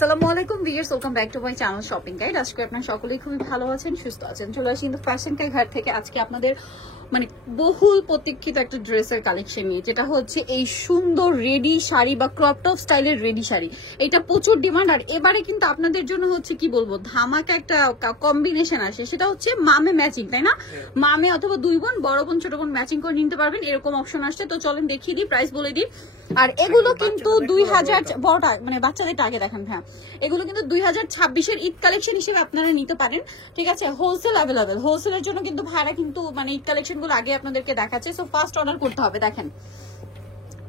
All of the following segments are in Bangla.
আসসালামু আলাইকুম viewers, welcome back to my channel shopping guide. আজকে আপনারা সকলেই খুবই ভালো আছেন, সুস্থ আছেন। চলে আসি কিন্তু ফ্যাশন কাই ঘাট থেকে আজকে আপনাদের মানে বহুল প্রতীক্ষিত একটা ড্রেসের কালেকশন নিয়ে, যেটা হচ্ছে এই সুন্দর রেডি শাড়ি বা ক্রপ টপ স্টাইলের রেডি শাড়ি। এটা প্রচুর ডিমান্ড, আর এবারে কিন্তু আপনাদের জন্য হচ্ছে কি বলবো ধামাকা একটা কম্বিনেশন আসে, সেটা হচ্ছে মামে ম্যাচিং, তাই না? মামে অথবা দুই বোন, বড় বোন ছোট বোন ম্যাচিং করে নিতে পারবেন, এরকম অপশন আসছে। তো চলেন দেখিয়ে দিই, প্রাইস বলে দিই। আর এগুলো কিন্তু 2000 বড়টা মানে বাচ্চাদেরটা আগে দেখেন। হ্যাঁ, এগুলো কিন্তু 2026-এর ঈদ কালেকশন হিসেবে আপনারা নিতে পারেন, ঠিক আছে? হোলসেল অ্যাভেলেবেল, হোলসেলের জন্য কিন্তু ভাড়া কিন্তু মানে ঈদ কালেকশন গুলো আগে আপনাদেরকে দেখাচ্ছে। সো ফার্স্ট অর্ডার করতে হবে। দেখেন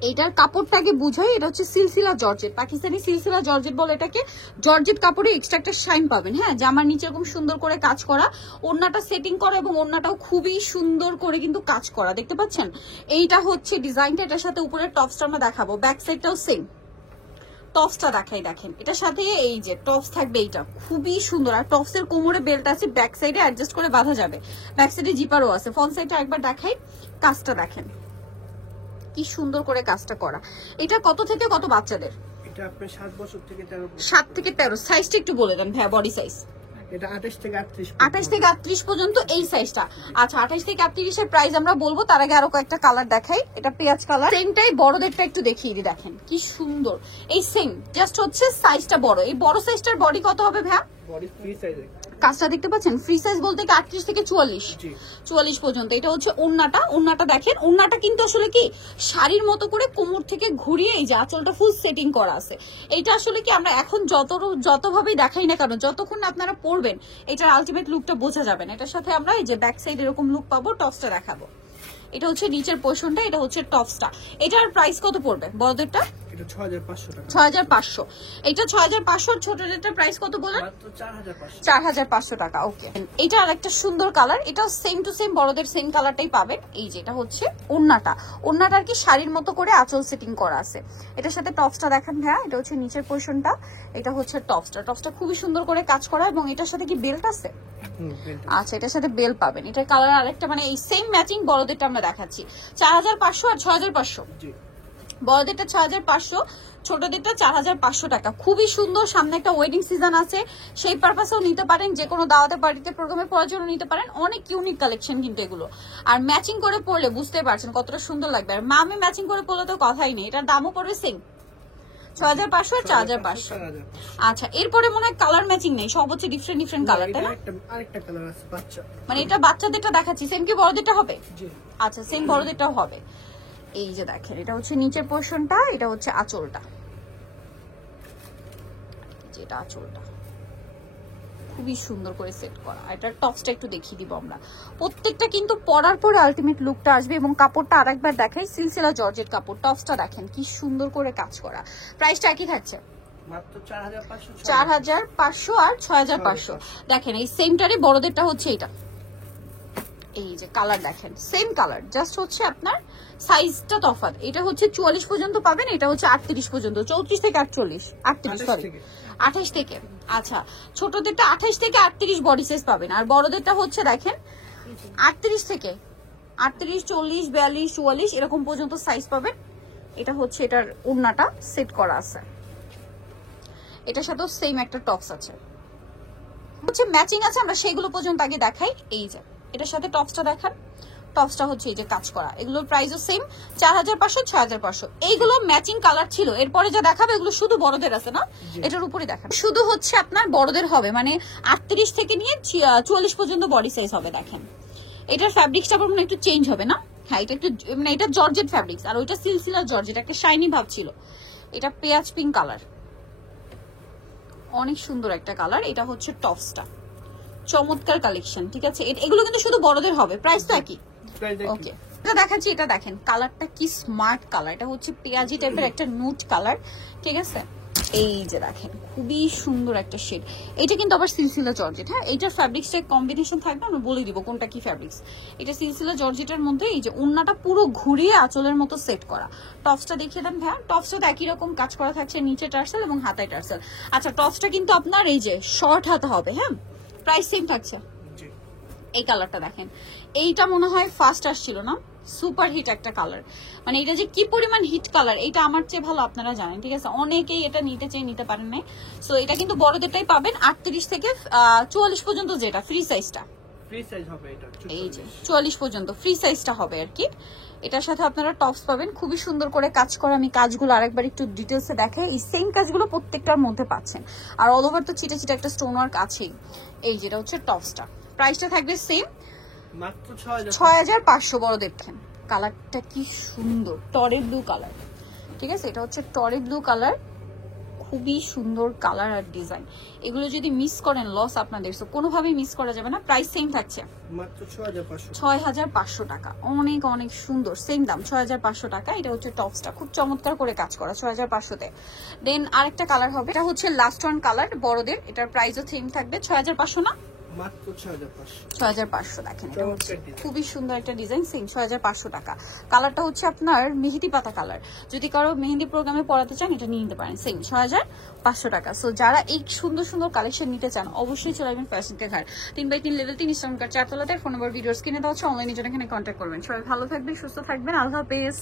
এটার কাপড়টাকে বুঝাই, এটা হচ্ছে সিলসিলা জর্জেট, পাকিস্তানি সিলসিলা জর্জেট বলে এটাকে। জর্জেট কাপড়ে এক্সট্রা একটা শাইন পাবেন। হ্যাঁ, জামার নিচে এরকম সুন্দর করে কাজ করা, ওড়নাটা সেটিং করা এবং ওড়নাটাও খুবই সুন্দর করে কিন্তু কাজ করা, দেখতে পাচ্ছেন? এইটা হচ্ছে ডিজাইনটা, এটার সাথে উপরের টপসটা আমরা দেখাবো, ব্যাক সাইডটাও সেম। টপসটা দেখাই, দেখেন এটার সাথে এই যে টপস থাকবে, এইটা খুবই সুন্দর। আর টপসের কোমরে বেল্ট আছে, ব্যাক সাইডে অ্যাডজাস্ট করে বাঁধা যাবে, ব্যাক সাইডে জিপারও আছে। ফ্রন্ট সাইডটা একবার দেখাই, কাজটা দেখেন কি সুন্দর করে কাজটা করা। এটা কত থেকে কত বাচ্চাদের? এটা আপনি 7 বছর থেকে 13 7 থেকে 13। সাইজটা একটু বলে দেন ভাই, বডি সাইজ। এটা 28 থেকে 38 28 থেকে 38 পর্যন্ত এই সাইজটা। আচ্ছা, 28 থেকে 38 এর প্রাইস আমরা বলবো, তার আগে আরো কয়েকটা কালার দেখাই। এটা পেঁয়াজ কালার, সেমটাই বড়দেরটা একটু দেখিয়ে দিই, দেখেন কি সুন্দর। এই সেম, জাস্ট হচ্ছে সাইজটা বড়। এই বড় সাইজটার বডি কত হবে ভাই? বডি ফ্রি সাইজে কাজটা দেখতে পাচ্ছেন, ফ্রি সাইজ বলতে কি 38 থেকে 44 পর্যন্ত। এটা হচ্ছে ওন্নাটা দেখেন, ওন্নাটা কিন্তু আসলে কি শাড়ির মতো করে কোমর থেকে ঘুরিয়ে এই যে আঁচলটা ফুল সেটিং করা আছে। এটা আসলে কি আমরা এখন যতভাবেই দেখাই না কেন, যতক্ষণ না আপনারা পরবেন এটার আলটিমেট লুকটা বোঝা যাবে না। এটার সাথে আমরা এই যে ব্যাক সাইড এরকম লুক পাবো। টপসটা দেখাবো, এটা হচ্ছে নিচের পোর্শনটা, এটা হচ্ছে টপসটা। এটার প্রাইস কত পড়বে বড়দেরটা? এটা 6500 টাকা। 6500। এটা 6500। ছোটদেরটার প্রাইস কত বলেন? মাত্র 4500। 4500 টাকা। ওকে, এটা আরেকটা সুন্দর কালার, এটা সেম টু সেম বড়দের সেম কালারটাই পাবেন। এই যে এটা হচ্ছে ওন্নাটা আর কি শাড়ির মতো করে আঁচল সেটিং করা আছে। এটার সাথে টপসটা দেখেন ভাইয়া, এটা হচ্ছে নিচের পোর্শনটা, এটা হচ্ছে টপসটা খুবই সুন্দর করে কাজ করা। এবং এটার সাথে কি বেল্ট আছে? আচ্ছা, এটার সাথে বেল পাবেন। এটার কালার আরেকটা মানে এই সেম ম্যাচিং বড়দেরটা আমরা দেখাচ্ছি। 4500 আর 6500। বড়দেরটা 6500, ছোটদেরটা 4500 টাকা। খুবই সুন্দর। সামনে একটা ওয়েডিং সিজন আছে, সেই পারপাসেও নিতে পারেন, যে কোনো দাওয়াতে পার্টিতে প্রোগ্রামে পড়ার জন্য নিতে পারেন। অনেক ইউনিক কালেকশন কিন্তু এগুলো। আর ম্যাচিং করে পরলে বুঝতে পারছেন কতটা সুন্দর লাগবে। আর মামে ম্যাচিং করে পরলে তো কথাই নেই, এটার দামও পড়বে সেম 6500 আর 4500। আচ্ছা, এরপরে মনে হয় কালার ম্যাচিং নেই, সব হচ্ছে ডিফারেন্ট কালার, তাই না? আরেকটা কালার আছে বাচ্চা, মানে এটা বাচ্চাদেরটা দেখাচ্ছি, সেম কি বড়দেরটা হবে? আচ্ছা, সেম বড়দেরটাও হবে। এই যে দেখেন, এটা হচ্ছে নিচের পোর্শনটা, এটা হচ্ছে আঁচলটা, যেটা আঁচলটা খুবই সুন্দর করে সেট করা। এটার টপসটা একটু দেখিয়ে দিব আমরা। প্রত্যেকটা কিন্তু পরার পরে আলটিমেট লুকটা আসবে। এবং কাপড়টা আরেকবার দেখাই, সিলসিলা জর্জেট কাপড়। টপসটা দেখেন কি সুন্দর করে কাজ করা। প্রাইসটা একই থাকছে মাত্র 4500। 4500 আর 6500। দেখেন এই সেমটারই বড়দেরটা হচ্ছে এটা। এই যে কালার দেখেন, সেম কালার, জাস্ট হচ্ছে আপনার সাইজটা তফাৎ। এটা হচ্ছে 44 পর্যন্ত পাবেন, এটা হচ্ছে 38 পর্যন্ত। 34 থেকে 38, 28 থেকে। আচ্ছা, ছোটদেরটা 28 থেকে 38 বডি সাইজ পাবেন। আর বড়দেরটা হচ্ছে দেখেন 38 থেকে 38, 40, 42, 44 এরকম পর্যন্ত সাইজ পাবেন। এটা হচ্ছে এটার ওড়নাটা সেট করা আছে, এটার সাথেও সেম একটা টপস আছে, হচ্ছে ম্যাচিং আছে। আমরা সেগুলো পর্যন্ত আগে দেখাই। এই যে এটার সাথে টপসটা দেখান, টপসটা হচ্ছে এই যে কাজ করা। এগুলোর প্রাইসও সেম 4500, 6500। এইগুলো ম্যাচিং কালার ছিল। এরপরে যা দেখাবে এগুলো শুধু বড়দের আছে না, এটার উপরে দেখান। শুধু হচ্ছে আপনার বড়দের হবে, মানে 38 থেকে নিয়ে 44 পর্যন্ত বডি সাইজ হবে। দেখেন এটার ফ্যাব্রিক্সটা মানে একটু চেঞ্জ হবে না? হ্যাঁ, এটা একটু মানে এটা জর্জেট ফ্যাব্রিক্স, আর ওইটা সিলসিলা জর্জেট, একটা শাইনি ভাব ছিল। এটা পেঁয়াজ পিঙ্ক কালার, অনেক সুন্দর একটা কালার। এটা হচ্ছে টপসটা, চমৎকার কালেকশন, ঠিক আছে? এগুলো কিন্তু শুধু বড়দের হবে, প্রাইস তো একই। ওকে, এটা দেখাচ্ছি, এটা দেখেন কালারটা কি স্মার্ট কালার। এটা হচ্ছে পেঁয়াজি টাইপের একটা নুট কালার, ঠিক আছে? এই যে দেখেন খুবই সুন্দর একটা শেড। এটা কিন্তু আবার সিলসিলা জর্জেট। হ্যাঁ, এইটার ফ্যাব্রিক্সটা কম্বিনেশন থাকবে, আমরা বলে দিব কোনটা কি ফ্যাব্রিক্স। এটা সিলসিলা জর্জেটের মধ্যে এই যে ওন্নাটা পুরো ঘুরিয়ে আঁচলের মতো সেট করা। টপসটা দেখিয়ে দেন ভাইয়া। টপসটা তো একই রকম কাজ করা থাকছে, নিচে টার্সেল এবং হাতায় টার্সেল। আচ্ছা, টপসটা কিন্তু আপনার এই যে শর্ট হাতা হবে। হ্যাঁ, প্রাইস সেম থাকছে। এই কালারটা দেখেন, এইটা মনে হয় ফার্স্ট আসছিল না? সুপার হিট একটা কালার, মানে এটা যে কি পরিমাণ হিট কালার এটা আমার চেয়ে ভালো আপনারা জানেন, ঠিক আছে? অনেকেই এটা নিতে চেয়ে নিতে পারেন না। সো এটা কিন্তু বড়দেরটাই পাবেন 38 থেকে 44 পর্যন্ত, যেটা ফ্রি সাইজটা, ফ্রি সাইজ হবে এটা এই যে 44 পর্যন্ত ফ্রি সাইজটা হবে আর কি। এটার সাথে আপনারা টপস পাবেন, খুবই সুন্দর করে কাজ করা। আমি কাজগুলো আরেকবার একটু ডিটেলসে দেখাই। এই সেম কাজগুলো প্রত্যেকটার মধ্যে পাচ্ছেন, আর অল ওভার তো চিটা চিটা একটা স্টোন ওয়ার্ক আছেই। এই যেটা হচ্ছে টপসটা, প্রাইসটা থাকবে সেম মাত্র 6000 6500। বড় দেখেন কালারটা কি সুন্দর, টরে ব্লু কালার, ঠিক আছে? এটা হচ্ছে টরে ব্লু কালার, খুবই সুন্দর কালার আর ডিজাইন। এগুলো যদি মিস করেন লস আপনাদের, সো কোনোভাবেই মিস করা যাবে না। প্রাইস সেম থাকছে মাত্র 6500 6500 টাকা। অনেক অনেক সুন্দর, সেম দাম 6500 টাকা। এটা হচ্ছে টপসটা, খুব চমৎকার করে কাজ করা 6500-তে। দেন আরেকটা কালার হবে, এটা হচ্ছে লাস্ট ওয়ান কালার বড়দের, এটার প্রাইসও সেম থাকবে 6500 না, মাত্র 6500 6500। দেখেন এটা হচ্ছে চমৎকার design। খুবই সুন্দর একটা ডিজাইন, সেম 6500 টাকা। কালারটা হচ্ছে আপনার মেহেদি পাতা কালার, যদি কারো মেহেদি প্রোগ্রামে পড়াতে চান এটা নিয়ে নিতে পারেন, সেম 6500 টাকা। সো যারা এই সুন্দর সুন্দর কালেকশন নিতে চান অবশ্যই চলে আসবেন ফ্যাশন কে ঘাট, 3x3 লেভেল 3 ইসলামকার 4 তলাতে। ফোন নাম্বার ভিডিওস কিনে দেওয়া হচ্ছে, অনলাইনে জন্য এখানে কন্ট্যাক্ট করবেন। সবাই ভালো থাকবেন, সুস্থ থাকবেন, আল্লাহ হাফেজ।